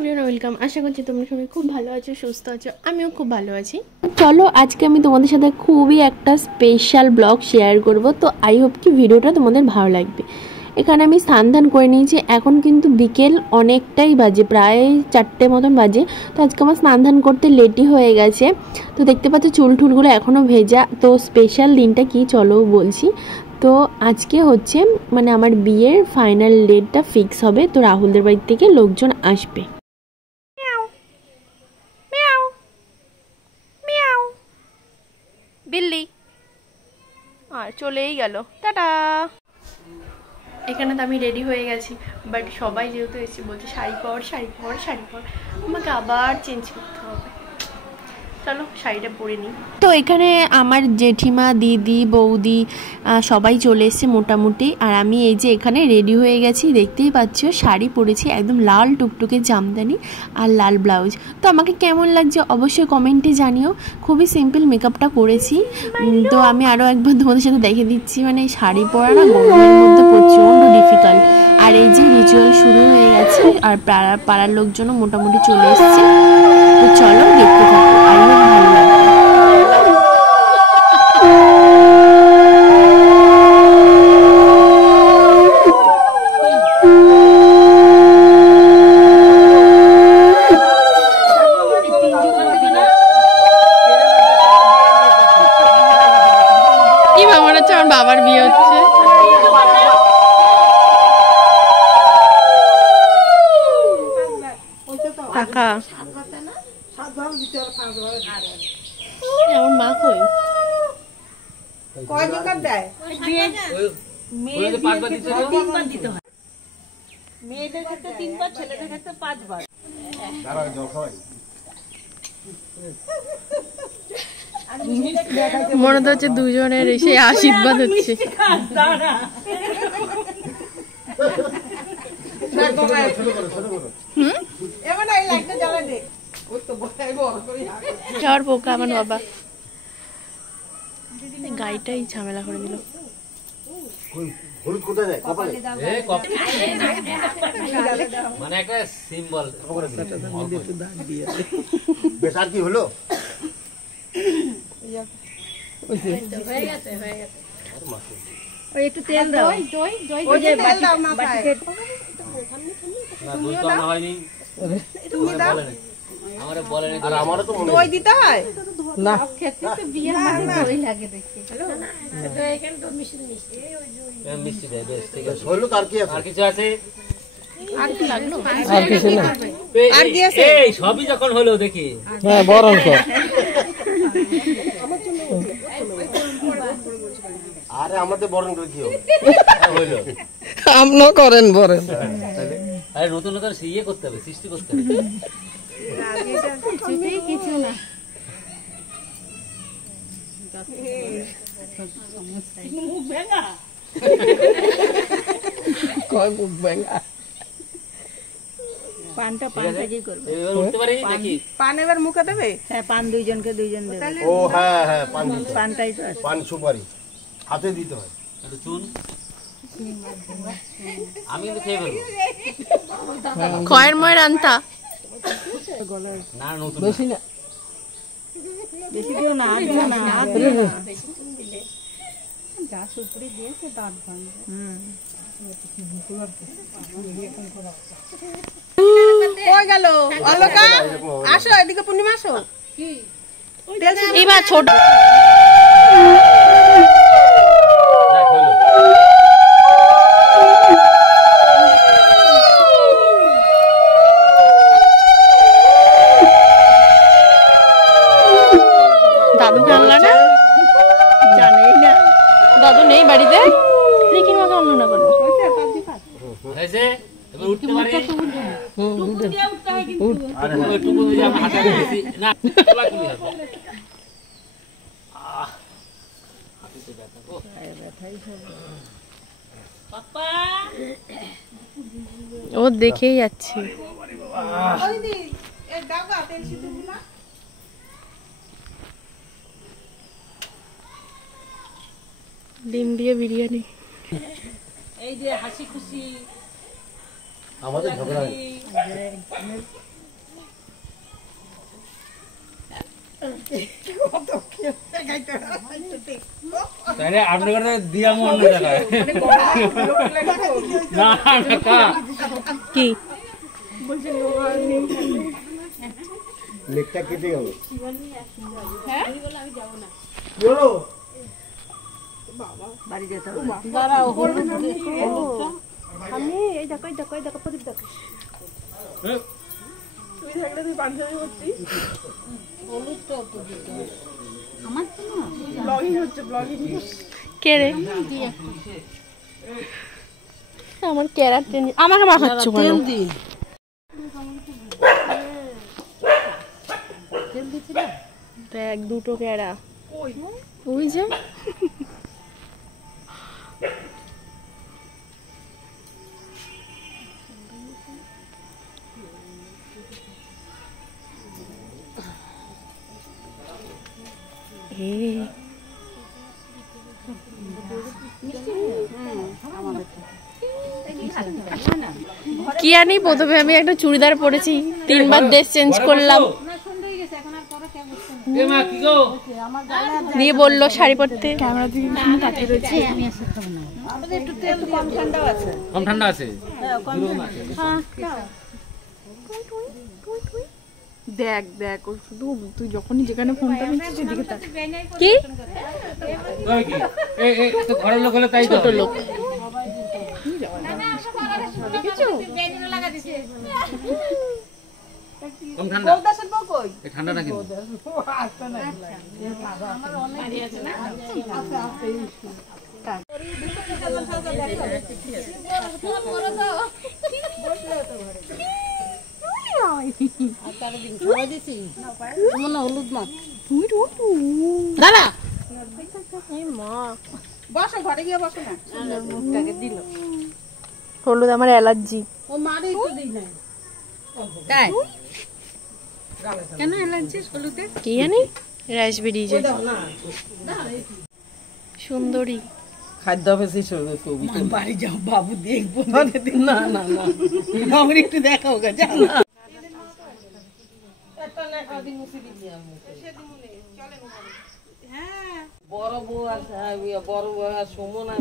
Everyone welcome. আশা করছি তোমরা সবাই খুব ভালো আছো, সুস্থ আছো, আমিও খুব ভালো আছি। চলো আজকে আমি তোমাদের সাথে খুবই একটা স্পেশাল ব্লগ শেয়ার করব। তো আই হোপ কি ভিডিওটা তোমাদের ভালো লাগবে। এখানে আমি স্নান ধান করে নিয়েছি, এখন কিন্তু বিকেল অনেকটাই বাজে, প্রায় 4টে মতন বাজে। তো আজকে আমার স্নান ধান করতে লেটই হয়ে গেছে। তো দেখতে পাচ্ছ চুল টুলগুলো এখনও ভেজা। তো স্পেশাল দিনটা কি চলো বলছি। তো আজকে হচ্ছে মানে আমার বিয়ের ফাইনাল ডেটটা ফিক্স হবে। তো রাহুলদের বাড়ি থেকে লোকজন আসবে। বিল্লি আর চলেই গেল, টাটা। এখানে তো আমি রেডি হয়ে গেছি, বাট সবাই যেহেতু এসে বলছে শাড়ি পর শাড়ি পর শাড়ি পর, আমাকে আবার চেঞ্জ করতে হবে। চলো শাড়িটা পরে নিই। তো এখানে আমার জেঠিমা, দিদি, বৌদি সবাই চলে এসছে মোটামুটি। আর আমি এই যে এখানে রেডি হয়ে গেছি, দেখতেই পাচ্ছ শাড়ি পরেছি, একদম লাল টুকটুকে জামদানি আর লাল ব্লাউজ। তো আমাকে কেমন লাগছে অবশ্যই কমেন্টে জানিও। খুবই সিম্পল মেকআপটা করেছি। তো আমি আরও একবার তোমাদের সাথে দেখে দিচ্ছি, মানে শাড়ি পরা না গরমের মধ্যে প্রচণ্ড ডিফিকাল্ট। আর এই যে রিচুয়াল শুরু হয়ে গেছে, আর পাড়ার লোকজনও মোটামুটি চলে এসছে। তো চলো দেখতে থাকো, আই হোপ ভালো লাগবে। কি মনে হচ্ছে আমার বাবার বিয়ে হচ্ছে। কাকা আমার মা কই? মেয়েদের ক্ষেত্রে 3বার, ছেলেদের ক্ষেত্রে 5বার। মনে তো হচ্ছে দুজনের এসে আশীর্বাদ হচ্ছে। পোকা আমার বাবা গাড়িটাই ঝামেলা করে দিল। মানে একটা সিম্বল বেশ। আর কি হলো? একটু তেল দাও, ওই যে বাটিতে হয়নি। তুমি দাও, আমারে বলেন। আর আমারও তো দই দিতে হয় না, খেতে তো বিয়ে দই লাগে দেখি। তো এখানে তো মিষ্টি দেয়। বেশ ঠিক আছে, হলো। তার কি আছে? আর কিছু আছে? আর কি লাগলো? আর কিছু না। আর কি আছে? এই সবই যখন হলো দেখি। হ্যাঁ বরং তো। আরে আমাদের বরণ করে কি হলো? আমনো করেন বরেন। আরে নতুন নতুন ইয়ে করতে হবে, সৃষ্টি করতে হবে। কিছু না, মুখ ভেঙা কয় মুখ ভেঙা। পানটা কি করবে? এবার উঠতে পারি নাকি? পান এবার মুখে দেবে? হ্যাঁ, পান দুইজনকে দুইজন দেবে। ও হ্যাঁ হ্যাঁ, পান পানটাই তো আছে। পান সুপারি হাতে দিতে হয়। একটু চুন আমি কিন্তু খেয়ে ফেলবো। খয়ের ময়ের আনতা না নতুন বেশি না, বেশি দিও না, আর দিও না, আর দিও না। যা সুপুরি দিয়েছে দাঁত ভাঙবে। কই গেল অলকা? আসো এদিকে, পূর্ণিমা আসো। এবার ছোট দাদুকে আনলা না? জানেই না, দাদু নেই বাড়িতে, রিকির মাকে আনলো না কেন? হয়েছে? এবার উঠতে পারি? টুকু দিয়ে উঠতে হয় কিন্তু। আরে ওই টুকু দিয়ে আমি হাতে দিয়েছি না, তোলা খুলি হবে। হাতে ব্যথা গো, ব্যথাই হবে। পাপা ও দেখেই যাচ্ছে। ডিম দিয়ে বিরিয়ানি। এই যে হাসি খুশি আমাদের ঝগড়া তাহলে আপনাকে দিয়া মনে জায়গায় না টাকা কি লেকটা কেটে গেল। হ্যাঁ আমি এই দেখো প্রদীপ দেখো তুই থাকলে তুই পাঞ্জাবি করছিস ব্লগিং হচ্ছে ব্লগিং কে রে আমার কেরার তেল আমাকে মাখাচ্ছ তেল দি দেখ দুটো কেরা ওই যে কি আনি প্রথমে আমি একটা চুড়িদার পরেছি 3 বার ড্রেস চেঞ্জ করলাম দিয়ে বললো শাড়ি পরতে ক্যামেরা দিকে তাকিয়ে রয়েছে কম ঠান্ডা আছে দেখ দেখ ও শুধু তুই যখনই যেখানে ফোনটা নিচ্ছিস সেদিকে তাক কি ওই কি এই তো ঘরের লোক হলে তাই তো ছোট লোক কম ঠান্ডা এই ঠান্ডাটা কিন্তু দাদা বসো ঘরে গিয়ে বসো না মুখটাকে দিল হলুদ আমার অ্যালার্জি ও মারেই তো দিই না তাই কেন অ্যালার্জি হলুদে কি জানি রাসবেরি যে সুন্দরী খাদ্য বেশি বাড়ি যাও বাবু দেখবো না না না বাবুর একটু দেখাও গা যা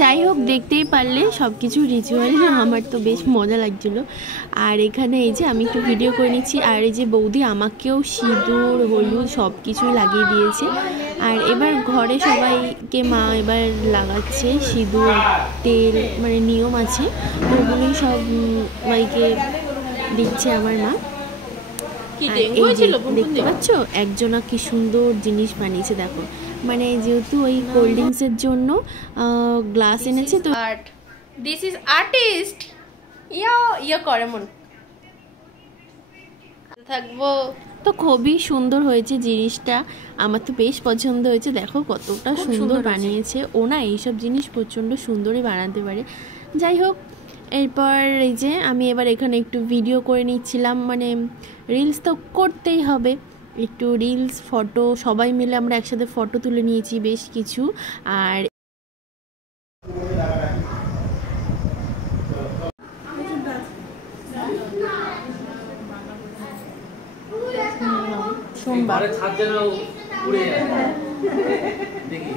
যাই হোক দেখতেই পারলে সবকিছু রিচুয়াল আমার তো বেশ মজা লাগছিল আর এখানে এই যে আমি একটু ভিডিও করে নিচ্ছি আর এই যে বৌদি আমাকেও সিঁদুর হলুদ সব কিছু লাগিয়ে দিয়েছে আর এবার ঘরে সবাইকে মা এবার লাগাচ্ছে সিঁদুর তেল মানে নিয়ম আছে ওগুলোই সব মাইকে দিচ্ছে আমার মা দেখতে পাচ্ছ একজনা কি সুন্দর জিনিস বানিয়েছে দেখো মানে যেহেতু ওই কোল্ড ড্রিঙ্কসের জন্য গ্লাস এনেছে তো আর্ট দিস ইজ আর্টিস্ট ইয়া করে মন থাকবো তো খুবই সুন্দর হয়েছে জিনিসটা আমার তো বেশ পছন্দ হয়েছে দেখো কতটা সুন্দর বানিয়েছে ও না এইসব জিনিস প্রচণ্ড সুন্দরই বানাতে পারে যাই হোক এরপর এই যে আমি এবার এখানে একটু ভিডিও করে নিচ্ছিলাম মানে রিলস তো করতেই হবে একটু রিলস ফটো সবাই মিলে আমরা একসাথে ফটো তুলে নিয়েছি বেশ কিছু আর সোমবার ছাদ যেন উড়ে যায় দেখি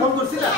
ফোন করছিলা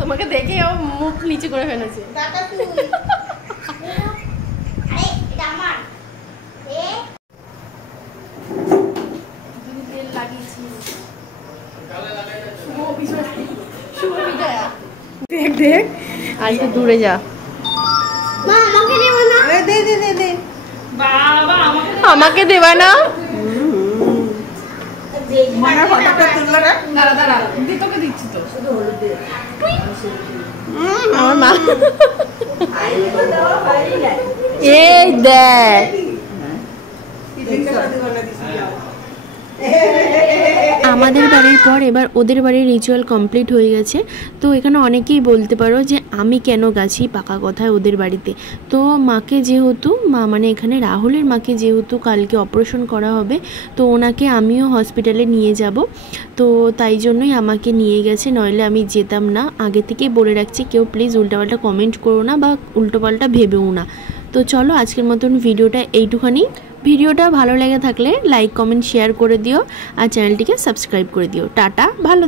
তোমাকে দেখে ও মুখ নিচে করে ফেলেছে। দেখ দেখ আর একটু দূরে যা। আমাকে দেবা না? আমার মা এই দেখ আমাদের বাড়ির পর এবার ওদের বাড়ির রিচুয়াল কমপ্লিট হয়ে গেছে। তো এখানে অনেকেই বলতে পারো যে আমি কেন গেছি পাকা কথায় ওদের বাড়িতে। তো মাকে যেহেতু মানে এখানে রাহুলের মাকে যেহেতু কালকে অপারেশন করা হবে, তো ওনাকে আমিও হসপিটালে নিয়ে যাব। তো তাই জন্যই আমাকে নিয়ে গেছে, নইলে আমি যেতাম না। আগে থেকেই বলে রাখছি, কেউ প্লিজ উল্টোপাল্টা কমেন্ট করো না বা উল্টোপাল্টা ভেবেও না। তো চলো আজকের মতন ভিডিওটা এইটুখানি। ভিডিওটা ভালো লেগে থাকলে লাইক কমেন্ট শেয়ার করে দিও আর চ্যানেলটিকে সাবস্ক্রাইব করে দিও। টাটা, ভালো।